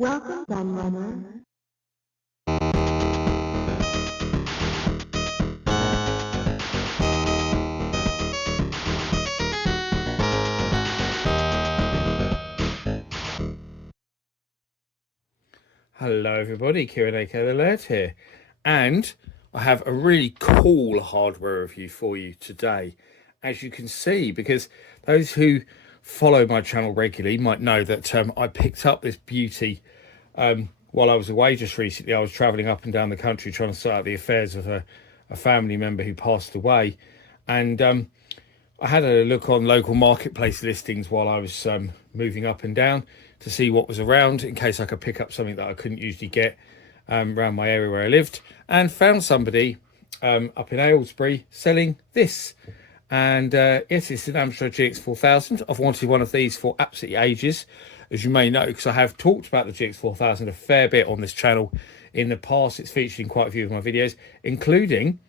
Welcome, Gunrunner. Hello everybody, Kieran aka The Laird here, and I have a really cool hardware review for you today. As you can see, because those who follow my channel regularly might know that I picked up this beauty while I was away just recently. I was travelling up and down the country trying to sort out the affairs of a family member who passed away, and I had a look on local marketplace listings while I was moving up and down to see what was around in case I could pick up something that I couldn't usually get around my area where I lived, and found somebody up in Aylesbury selling this. And yes, it's an Amstrad GX4000. I've wanted one of these for absolutely ages, as you may know, because I have talked about the GX4000 a fair bit on this channel in the past. It's featured in quite a few of my videos, including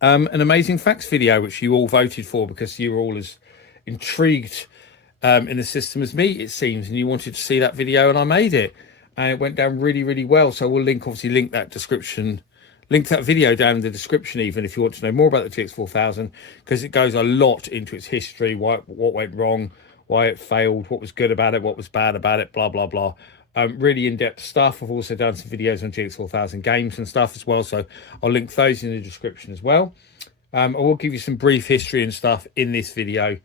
an amazing facts video, which you all voted for because you were all as intrigued in the system as me, it seems, and you wanted to see that video, and I made it, and it went down really well. So we'll link that video down in the description, even if you want to know more about the GX4000, because it goes a lot into its history, what went wrong, why it failed, what was good about it, what was bad about it, blah blah. Really in-depth stuff. I've also done some videos on GX4000 games and stuff as well, so I'll link those in the description as well. I will give you some brief history and stuff in this video,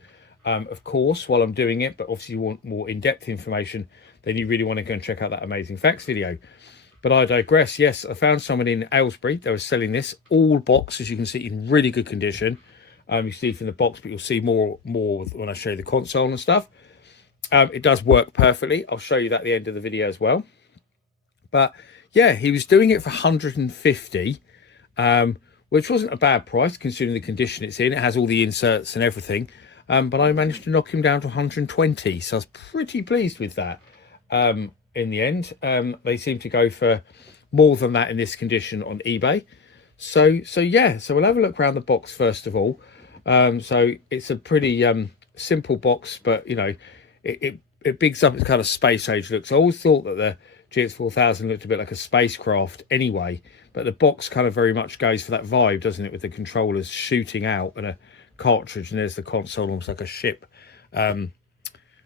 of course, while I'm doing it, but obviously you want more in-depth information, then you really want to go and check out that amazing facts video. But I digress. Yes, I found someone in Aylesbury. They were selling this all box, as you can see, in really good condition. You see from the box, but you'll see more when I show you the console and stuff. It does work perfectly. I'll show you that at the end of the video as well. But yeah, he was doing it for 150, which wasn't a bad price considering the condition it's in. It has all the inserts and everything. But I managed to knock him down to 120, so I was pretty pleased with that. In the end, they seem to go for more than that in this condition on eBay. So yeah, so we'll have a look around the box first of all. So it's a pretty simple box, but you know, it bigs up its kind of space age looks. I always thought that the GX4000 looked a bit like a spacecraft anyway, but the box kind of very much goes for that vibe, doesn't it, with the controllers shooting out and a cartridge, and there's the console almost like a ship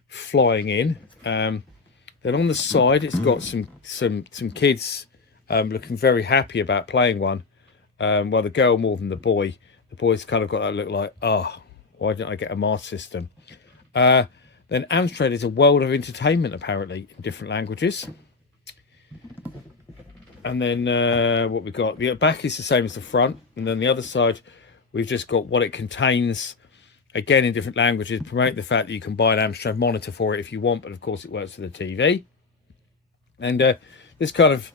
flying in. Then on the side it's got some kids looking very happy about playing one. Well, the girl more than the boy. The boy's kind of got that look like, oh, why didn't I get a Mars system? Then Amstrad is a world of entertainment, apparently, in different languages. And then what we've got, the back is the same as the front, and then the other side we've just got what it contains, again in different languages, promoting the fact that you can buy an Amstrad monitor for it if you want, but of course it works for the TV. And this kind of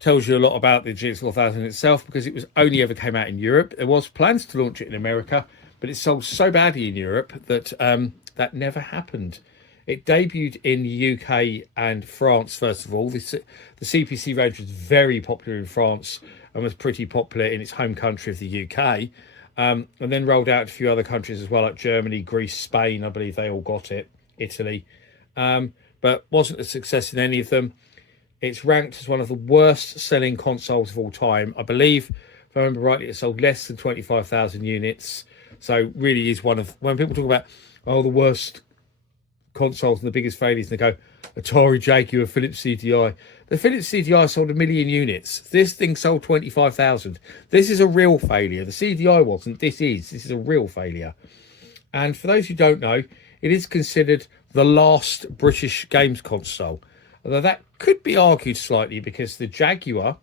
tells you a lot about the GX4000 itself, because it was only ever came out in Europe. There was plans to launch it in America, but it sold so badly in Europe that that never happened. It debuted in the UK and France first of all. The CPC range was very popular in France and was pretty popular in its home country of the UK. And then rolled out to a few other countries as well, like Germany, Greece, Spain. I believe they all got it, Italy, but wasn't a success in any of them. It's ranked as one of the worst selling consoles of all time. I believe, if I remember rightly, it sold less than 25,000 units. So really is one of, when people talk about, oh, the worst consoles and the biggest failures, and they go, Atari Jaguar, Philips CDI. The Philips CDI sold 1 million units. This thing sold 25,000. This is a real failure. The CDI wasn't. This is a real failure. And for those who don't know, it is considered the last British games console. Although that could be argued slightly, because the Jaguar,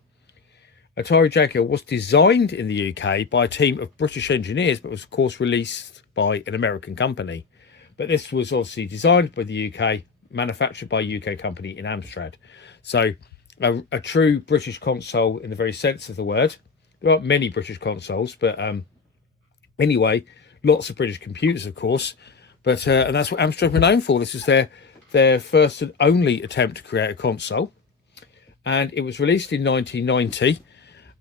Atari Jaguar, was designed in the UK by a team of British engineers, but was of course released by an American company. But this was obviously designed by the UK, manufactured by a UK company in Amstrad. So a true British console in the very sense of the word. There aren't many British consoles, but anyway, lots of British computers, of course. But and that's what Amstrad were known for. This was their first and only attempt to create a console. And it was released in 1990,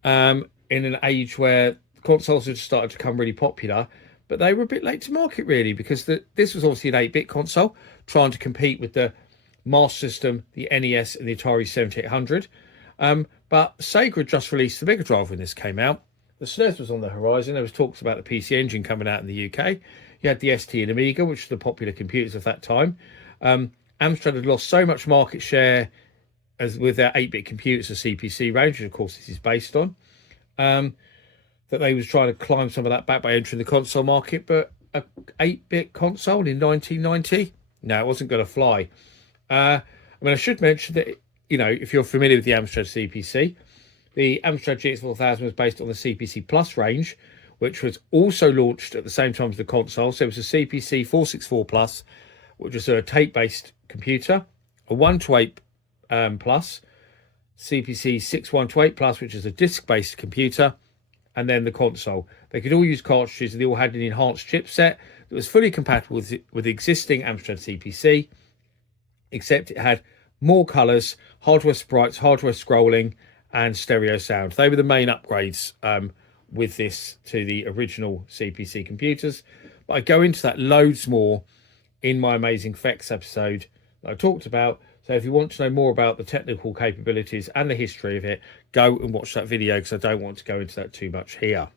in an age where consoles had started to become really popular. But they were a bit late to market, really, because this was obviously an 8-bit console trying to compete with the Master System, the NES, and the Atari 7800. But Sega had just released the Mega Drive when this came out. The SNES was on the horizon. There was talks about the PC Engine coming out in the UK. You had the ST and Amiga, which were the popular computers of that time. Amstrad had lost so much market share as with their 8-bit computers, the CPC range, which of course this is based on, that they was trying to climb some of that back by entering the console market. But a 8-bit console in 1990, no, it wasn't going to fly. I mean, I should mention that, you know, if you're familiar with the Amstrad CPC, the Amstrad GX4000 was based on the CPC Plus range, which was also launched at the same time as the console. So it was a CPC 464 Plus, which was a tape-based computer, a 128 Plus, CPC 6128 Plus, which is a disc-based computer, and then the console. They could all use cartridges. They all had an enhanced chipset that was fully compatible with the existing Amstrad CPC, except it had more colours, hardware sprites, hardware scrolling, and stereo sound. They were the main upgrades with this to the original CPC computers. But I go into that loads more in my Amazing Effects episode that I talked about. So if you want to know more about the technical capabilities and the history of it, go and watch that video, because I don't want to go into that too much here.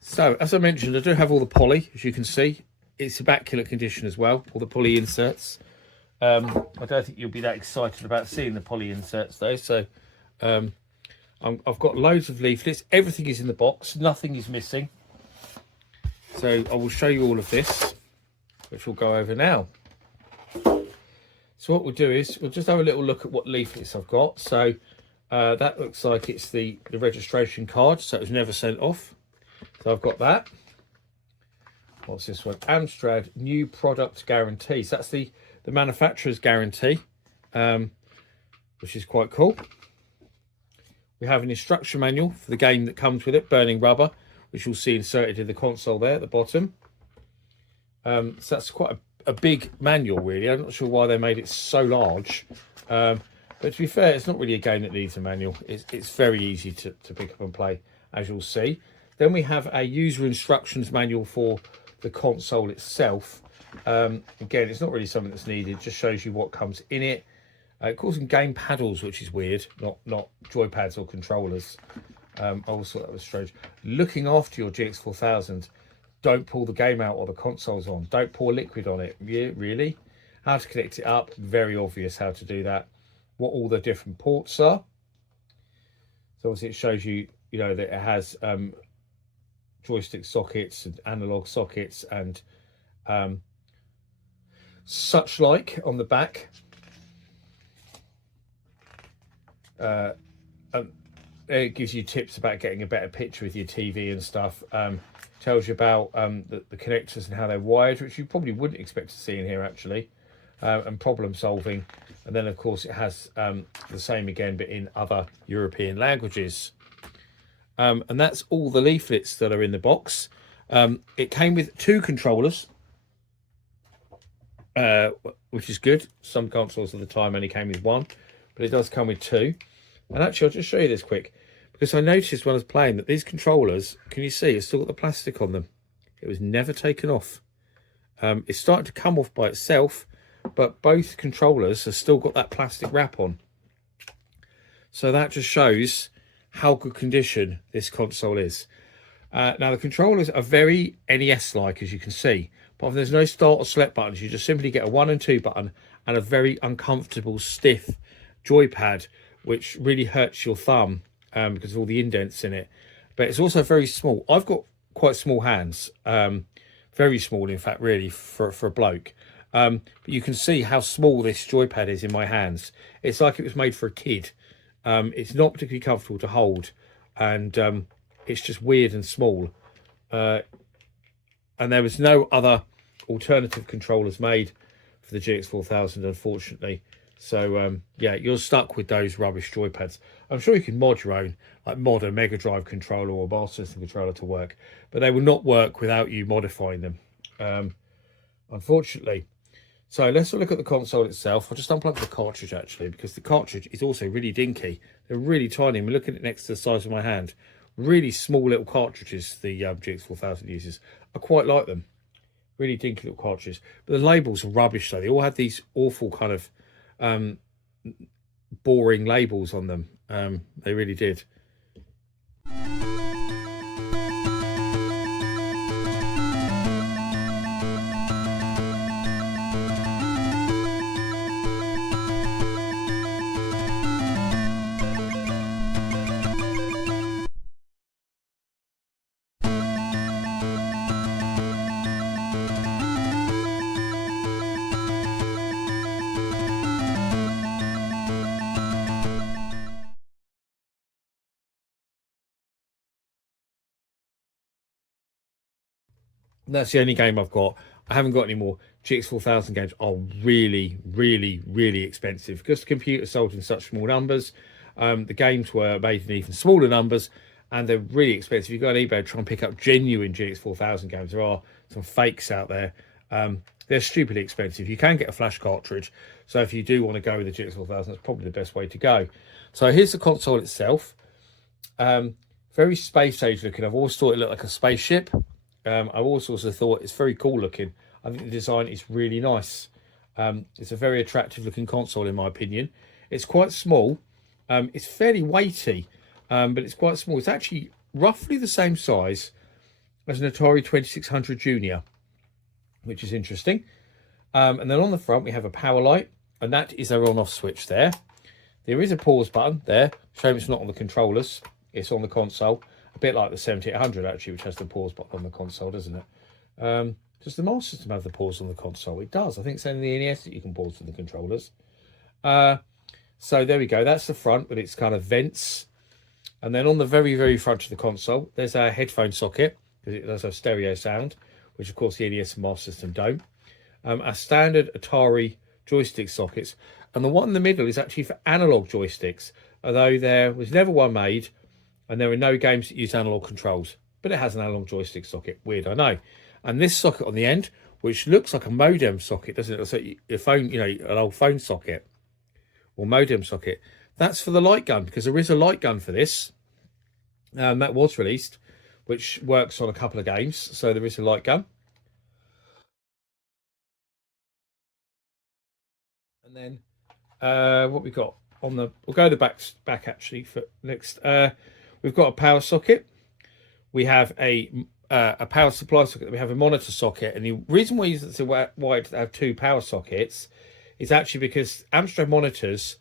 So, as I mentioned, I do have all the poly, as you can see. It's immaculate condition as well, all the poly inserts. I don't think you'll be that excited about seeing the poly inserts though. So, I've got loads of leaflets. Everything is in the box. Nothing is missing. So, I will show you all of this, which we'll go over now. So, what we'll do is we'll just have a little look at what leaflets I've got. So, that looks like it's the registration card. So, it was never sent off. So I've got that. What's this one? Amstrad new product guarantee. So that's the manufacturer's guarantee, which is quite cool. We have an instruction manual for the game that comes with it, Burning Rubber, which you'll see inserted in the console there at the bottom. So that's quite a big manual, really. I'm not sure why they made it so large. But to be fair, it's not really a game that needs a manual. It's very easy to pick up and play, as you'll see. Then we have a user instructions manual for the console itself. Again, it's not really something that's needed. It just shows you what comes in it. It calls them game paddles, which is weird. Not joypads or controllers. I always thought that was strange. Looking after your GX4000. Don't pull the game out while the console's on. Don't pour liquid on it. Yeah, really? How to connect it up. Very obvious how to do that. What all the different ports are. So obviously it shows you, you know, that it has joystick sockets and analog sockets and such like on the back. It gives you tips about getting a better picture with your TV and stuff. Tells you about the connectors and how they're wired, which you probably wouldn't expect to see in here actually, and problem solving. And then of course it has the same again but in other European languages. And that's all the leaflets that are in the box. It came with 2 controllers, which is good. Some consoles at the time only came with 1, but it does come with 2. And actually, I'll just show you this quick, because I noticed when I was playing that these controllers, can you see, it's still got the plastic on them. It was never taken off. It's starting to come off by itself, but both controllers have still got that plastic wrap on. So that just shows how good condition this console is. Now the controllers are very NES-like, as you can see, but there's no start or select buttons. You just simply get a 1 and 2 button and a very uncomfortable, stiff joypad, which really hurts your thumb because of all the indents in it. But it's also very small. I've got quite small hands, very small, in fact, really, for a bloke. But you can see how small this joypad is in my hands. It's like it was made for a kid. It's not particularly comfortable to hold, and it's just weird and small. and there was no other alternative controllers made for the GX4000, unfortunately. So yeah, you're stuck with those rubbish joypads. I'm sure you can mod your own, like mod a Mega Drive controller or Master System controller to work, but they will not work without you modifying them, unfortunately. So let's look at the console itself. I'll just unplug the cartridge actually, because the cartridge is also really dinky. They're really tiny. I'm looking at it next to the size of my hand. Really small little cartridges the GX4000 uses. I quite like them. Really dinky little cartridges. But the labels are rubbish though. They all have these awful kind of boring labels on them. They really did. That's the only game I've got. I haven't got any more. GX4000 games are really, really, really expensive because the computer sold in such small numbers. The games were made in even smaller numbers, and they're really expensive. You go on eBay, try and pick up genuine GX4000 games. There are some fakes out there. They're stupidly expensive. You can get a flash cartridge, so if you do want to go with the GX4000, that's probably the best way to go. So here's the console itself. Very space age looking. I've always thought it looked like a spaceship. I've also thought it's very cool looking. I think the design is really nice. It's a very attractive looking console in my opinion. It's quite small. It's fairly weighty, but it's quite small. It's actually roughly the same size as an Atari 2600 Junior, which is interesting. And then on the front we have a power light, and that is our on-off switch there. There is a pause button there. Shame it's not on the controllers. It's on the console. A bit like the 7800 actually, which has the pause button on the console, doesn't it? Does the Master System have the pause on the console? It does. I think it's only the NES that you can pause with the controllers. So there we go. That's the front with its kind of vents. And then on the very, very front of the console, there's our headphone socket, because it does have stereo sound, which of course the NES and Master System don't. Our standard Atari joystick sockets. And the one in the middle is actually for analog joysticks, although there was never one made, and there are no games that use analog controls, but it has an analog joystick socket. Weird, I know. And this socket on the end, which looks like a modem socket, doesn't it? It's like your phone, you know, an old phone socket or modem socket. That's for the light gun, because there is a light gun for this. That was released, which works on a couple of games. So there is a light gun. And then what we got on the, we'll go the back actually for next. We've got a power socket. We have a power supply socket. We have a monitor socket, and the reason why it have two power sockets is actually because Amstrad monitors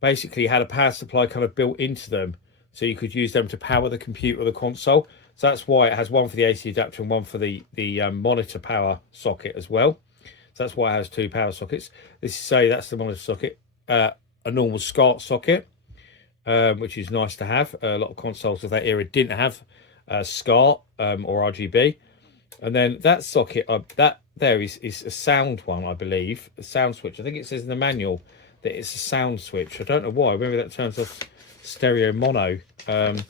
basically had a power supply kind of built into them, so you could use them to power the computer or the console. So that's why it has one for the AC adapter and one for the monitor power socket as well. So that's why it has two power sockets. This is say that's the monitor socket, a normal SCART socket, which is nice to have. A lot of consoles of that era didn't have SCART or RGB. And then that socket, that there is a sound one, I believe, a sound switch. I think it says in the manual that it's a sound switch. I don't know why. Maybe that turns off stereo mono. I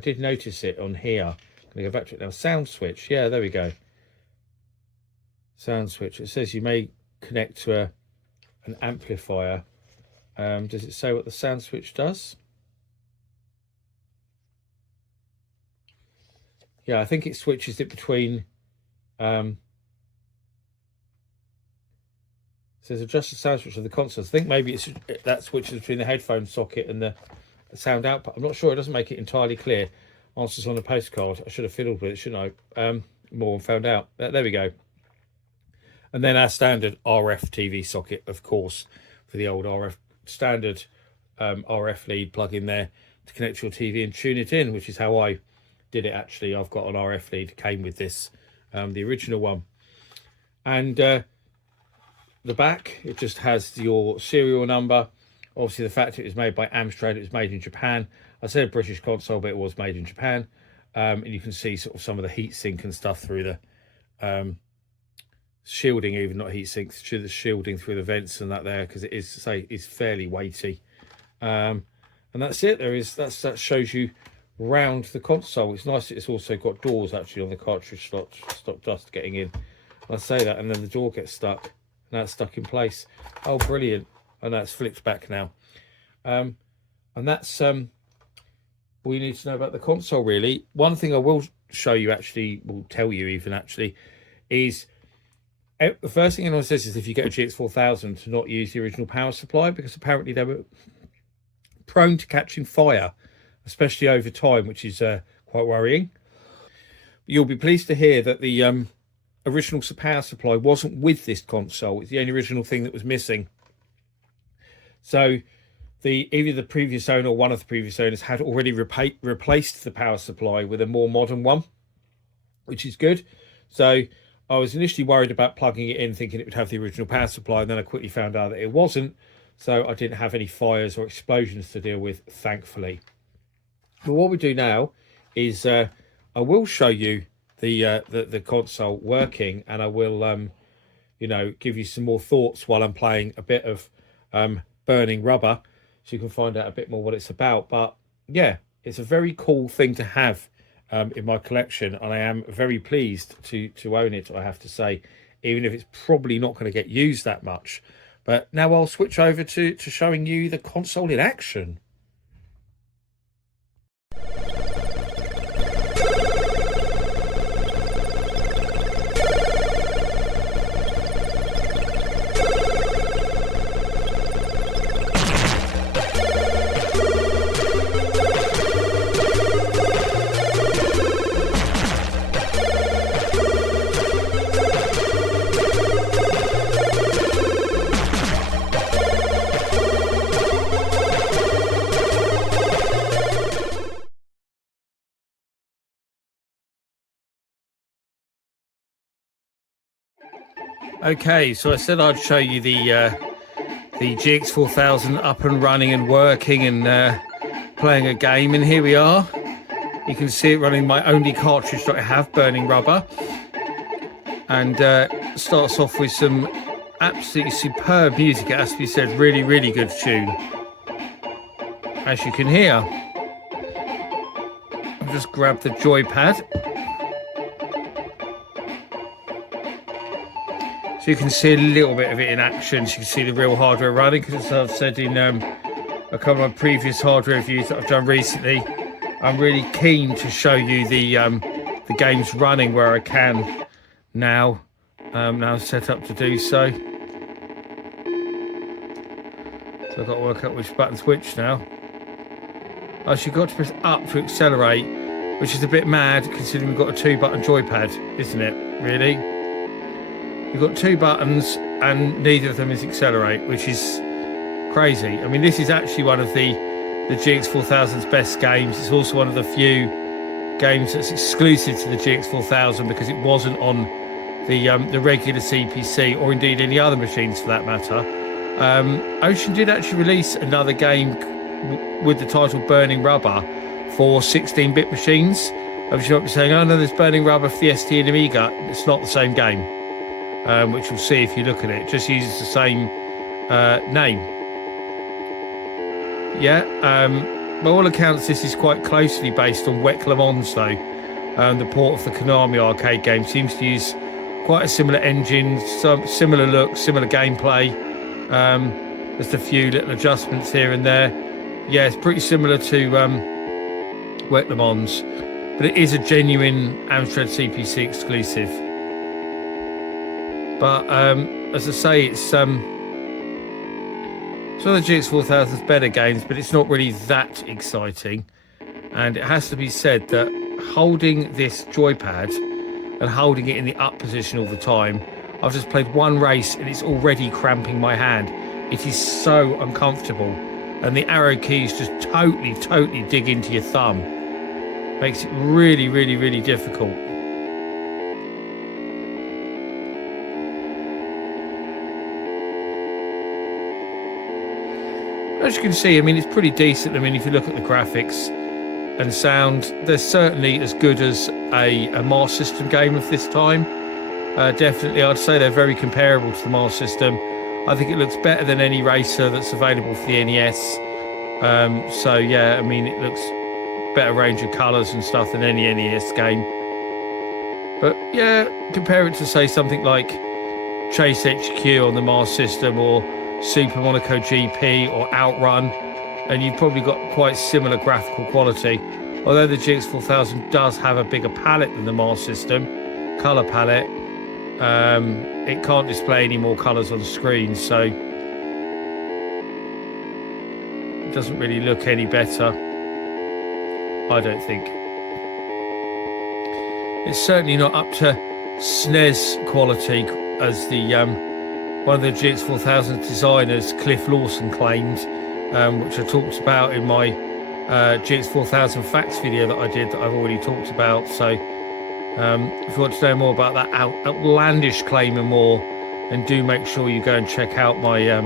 did notice it on here. I'm going to go back to it now. Sound switch. Yeah, there we go. Sound switch. It says you may connect to an amplifier. Does it say what the sound switch does? Yeah, I think it switches it between. Says adjust the sound switch of the console. I think maybe it's that switches between the headphone socket and the sound output. I'm not sure. It doesn't make it entirely clear. Answers on the postcard. I should have fiddled with it, shouldn't I? More and found out. There we go. And then our standard RF TV socket, of course, for the old RF standard RF lead plug in there to connect your TV and tune it in, which is how I did it actually. I've got an RF lead, came with this, the original one. And the back, it just has your serial number. Obviously, the fact it was made by Amstrad, it was made in Japan. I said a British console, but it was made in Japan. and you can see sort of some of the heatsink and stuff through the shielding, even not heatsink, the shielding through the vents and that there, because it is, say, is fairly weighty. And that's it. That shows you round the console. It's nice that it's also got doors actually on the cartridge slot, stop dust getting in. I say that, and then the door gets stuck. Now it's stuck in place. Oh, brilliant! And that's flipped back now. And that's all you need to know about the console, really. One thing I will show you, actually, will tell you even actually, is the first thing anyone says is if you get a GX4000 to not use the original power supply, because apparently they were prone to catching fire, especially over time, which is quite worrying. But you'll be pleased to hear that the original power supply wasn't with this console. It's the only original thing that was missing. So either the previous owner or one of the previous owners had already replaced the power supply with a more modern one, which is good. So I was initially worried about plugging it in, thinking it would have the original power supply, and then I quickly found out that it wasn't. So I didn't have any fires or explosions to deal with, thankfully. But what we do now is I will show you the console working, and I will give you some more thoughts while I'm playing a bit of Burning Rubber, so you can find out a bit more what it's about. But yeah, it's a very cool thing to have in my collection, and I am very pleased to own it, I have to say, even if it's probably not going to get used that much. But now I'll switch over to showing you the console in action. Okay, so I said I'd show you the GX4000 up and running and working and playing a game, and here we are. You can see it running my only cartridge that I have, Burning Rubber, and starts off with some absolutely superb music. It has to be said, really, really good tune, as you can hear. I've just grabbed the joypad. So you can see a little bit of it in action. So you can see the real hardware running, because as I've said in a couple of my previous hardware reviews that I've done recently, I'm really keen to show you the games running where I can now. Now set up to do so. So I've got to work out which button's which now. Oh, so you've got to press up to accelerate, which is a bit mad considering we've got a 2-button joypad, isn't it? Really? You've got 2 buttons and neither of them is accelerate, which is crazy. I mean, this is actually one of the GX4000's best games. It's also one of the few games that's exclusive to the GX4000 because it wasn't on the regular CPC or indeed any other machines for that matter. Ocean did actually release another game with the title Burning Rubber for 16-bit machines. I was saying, oh no, there's Burning Rubber for the ST and Amiga. It's not the same game. Which you'll see if you look at it. It just uses the same name. Yeah, by all accounts, this is quite closely based on Wek Le Mans, though. The port of the Konami arcade game seems to use quite a similar engine, some similar look, similar gameplay. Just a few little adjustments here and there. Yeah, it's pretty similar to Wek Le Mans, but it is a genuine Amstrad CPC exclusive. But as I say, it's one of the GX4000's better games, but it's not really that exciting. And it has to be said that holding this joypad and holding it in the up position all the time, I've just played one race and it's already cramping my hand. It is so uncomfortable, and the arrow keys just totally dig into your thumb. Makes it really, really, really difficult. As you can see, I mean, it's pretty decent. I mean, if you look at the graphics, and sound, they're certainly as good as a Master System game of this time. Definitely, I'd say they're very comparable to the Master System. I think it looks better than any racer that's available for the NES. So yeah, I mean, it looks better range of colours and stuff than any NES game. But yeah, compare it to say something like Chase HQ on the Master System, or Super Monaco GP, or Outrun, and you've probably got quite similar graphical quality. Although the GX4000 does have a bigger palette than the Master System, colour palette, it can't display any more colours on screen, so it doesn't really look any better, I don't think. It's certainly not up to SNES quality, as the one of the GX4000 designers, Cliff Lawson, claimed, which I talked about in my GX4000 facts video that I did, that I've already talked about. So if you want to know more about that outlandish claim and more, then do make sure you go and check out my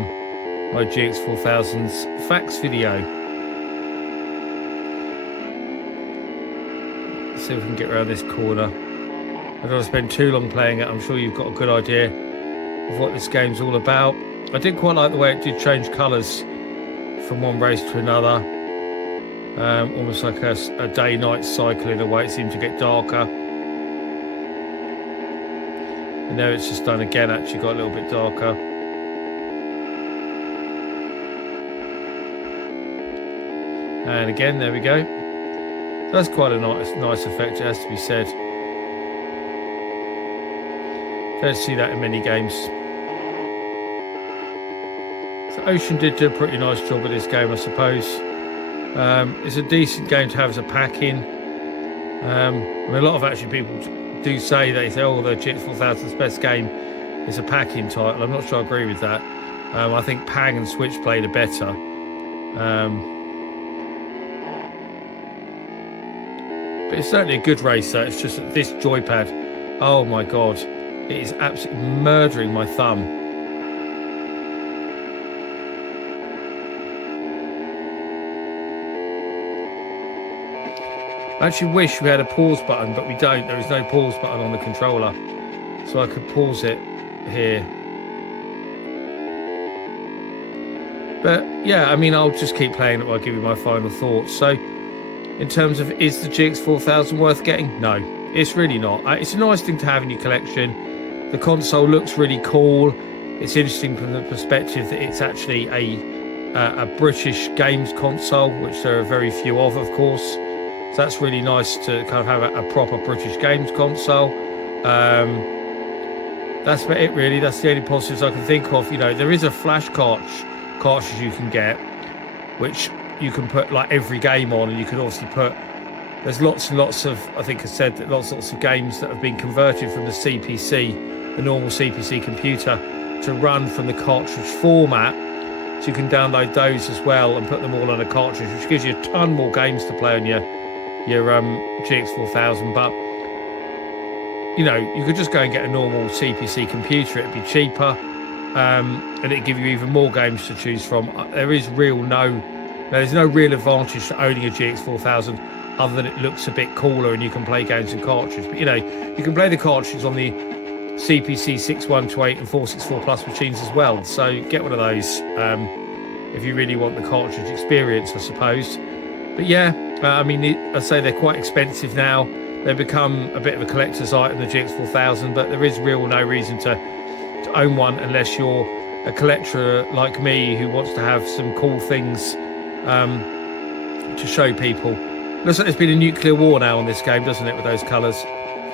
my GX4000's facts video. Let's see if we can get around this corner. I don't want to spend too long playing it. I'm sure you've got a good idea of what this game's all about. I did quite like the way it did change colours from one race to another. Almost like a day-night cycle in a way. It seemed to get darker. And now it's just done again, actually got a little bit darker. And again, there we go. So that's quite a nice effect, it has to be said. Don't see that in many games. So Ocean did do a pretty nice job with this game, I suppose. It's a decent game to have as a pack-in. I mean, a lot of actually people do say, they say, oh, the GX4000's best game is a pack-in title. I'm not sure I agree with that. I think Pang and Switchblade are better. But it's certainly a good racer. It's just that this joypad, oh my god, it is absolutely murdering my thumb. I actually wish we had a pause button, but we don't. There is no pause button on the controller, so I could pause it here. But yeah, I mean, I'll just keep playing it while I give you my final thoughts. So in terms of, is the GX4000 worth getting? No, it's really not. It's a nice thing to have in your collection. The console looks really cool. It's interesting from the perspective that it's actually a British games console, which there are very few of course. So that's really nice to kind of have a proper British games console. That's about it, really. That's the only positives I can think of. You know, there is a flash cartridge you can get, which you can put like every game on, and you can obviously put, there's lots and lots of, I think I said that lots of games that have been converted from the CPC, the normal CPC computer, to run from the cartridge format. So you can download those as well and put them all on a cartridge, which gives you a ton more games to play on your GX4000. But you know, you could just go and get a normal CPC computer. It'd be cheaper, and it'd give you even more games to choose from. There's no real advantage to owning a GX4000 other than it looks a bit cooler and you can play games in cartridge. But you know, you can play the cartridges on the CPC 6128 and 464 Plus machines as well. So get one of those if you really want the cartridge experience, I suppose. But yeah, I mean, I'd say they're quite expensive now. They've become a bit of a collector's item, the GX4000, but there is no reason to own one unless you're a collector like me who wants to have some cool things to show people. Looks like there's been a nuclear war now on this game, doesn't it, with those colours?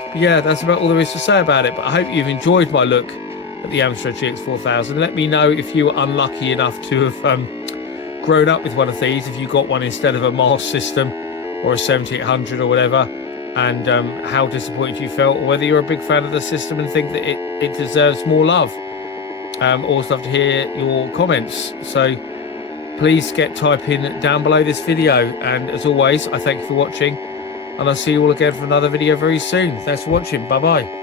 But yeah, that's about all there is to say about it. But I hope you've enjoyed my look at the Amstrad GX4000. Let me know if you were unlucky enough to have grown up with one of these, if you got one instead of a Master System or a 7800 or whatever, and how disappointed you felt, or whether you're a big fan of the system and think that it deserves more love. Always love to hear your comments, so please get typing down below this video. And as always, I thank you for watching, and I'll see you all again for another video very soon. Thanks for watching. Bye bye.